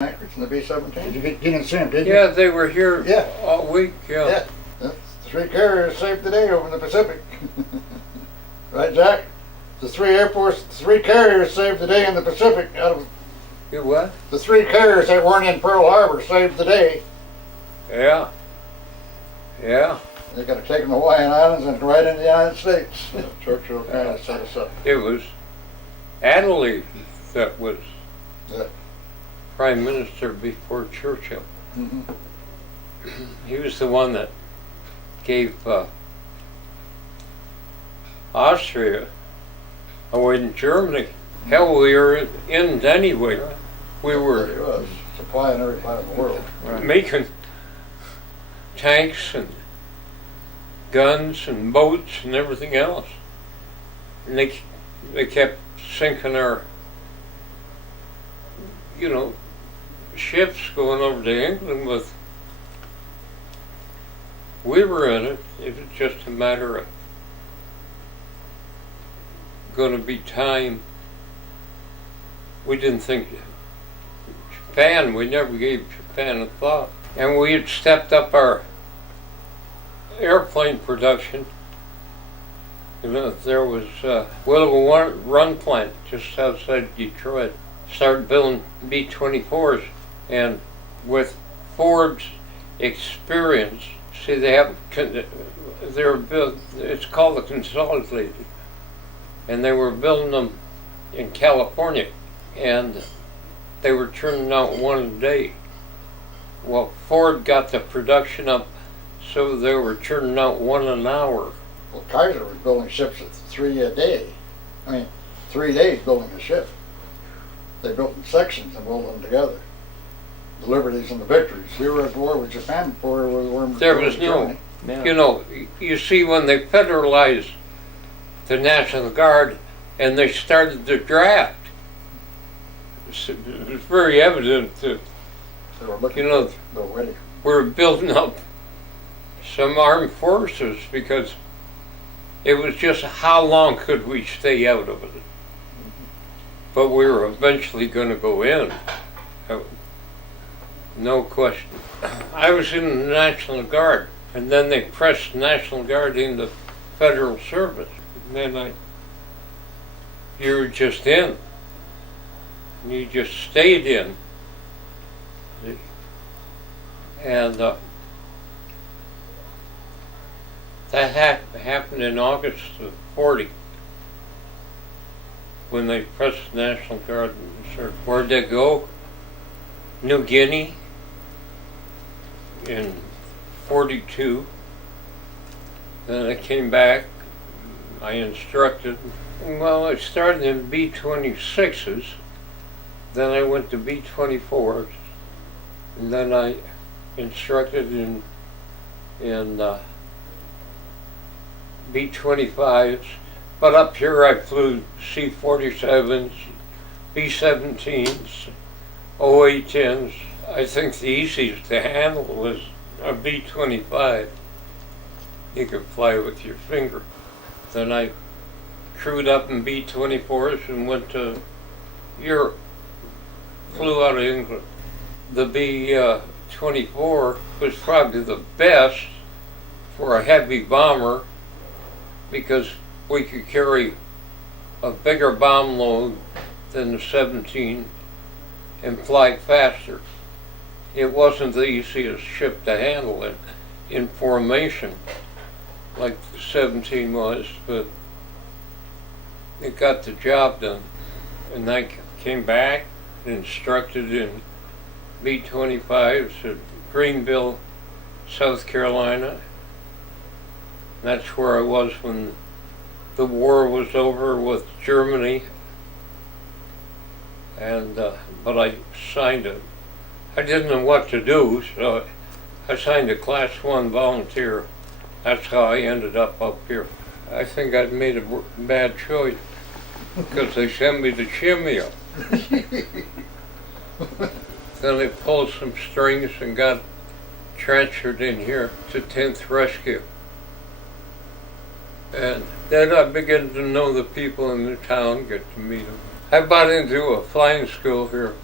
Anchorage in the B-17. You didn't see them, did you? Yeah, they were here Yeah. all week. Yeah. That's 3 carriers saved the day over in the Pacific. Right, Jack? The 3 carriers saved the day in the Pacific out of You what? the 3 carriers that weren't in Pearl Harbor saved the day. Yeah. Yeah. They got to take them to Hawaiian Islands and right into the United States. Churchill kind of set us up. It was Adderley that was Yeah. Prime Minister before Churchill. Mm-hmm. He was the one that gave Austria away in Germany. Hell, we were in anyway. We There were he was, supplying everybody in the world. making tanks and guns and boats and everything else. And they kept sinking our, ships going over to England with. We were in it. It was just a matter of going to be time. We didn't think Japan. We never gave Japan a thought, and we had stepped up our airplane production. There was Willow Run plant just outside Detroit. Started building B-24s, and with Ford's experience, see, they're built. It's called the Consolidated, and they were building them in California, and they were turning out one a day. Well, Ford got the production up, so they were turning out one an hour. Well, Kaiser was building ships at 3 a day. 3 days building a ship. They built in sections and welded them together. The Liberties and the Victories. We were at war with Japan before we were in There was no, you see, when they federalized the National Guard and they started the draft, it was very evident that They were looking they're ready. we're building up some armed forces, because it was just how long could we stay out of it. But we were eventually going to go in. No question. I was in the National Guard, and then they pressed the National Guard into federal service. And then you were just in. You just stayed in. And that happened in August of '40, when they pressed the National Guard. Where'd they go? New Guinea in '42. Then I came back. I instructed. Well, I started in B-26s. Then I went to B-24s, and then I instructed in B-25s. But up here I flew C-47s, B-17s, OA-10s. I think the easiest to handle was a B-25. You could fly with your finger. Then I crewed up in B-24s and went to Europe. Flew out of England. The B-24 was probably the best for a heavy bomber, because we could carry a bigger bomb load than the 17 and fly faster. It wasn't the easiest ship to handle in formation like the 17 was, but it got the job done. And I came back and instructed in B-25s at Greenville, South Carolina. That's where I was when the war was over with Germany, and but I signed I didn't know what to do, so I signed a Class 1 volunteer. That's how I ended up here. I think I'd made a bad choice, because they sent me to Chimia. Then they pulled some strings and got transferred in here to 10th Rescue. And then I began to know the people in the town, get to meet them. I bought into a flying school here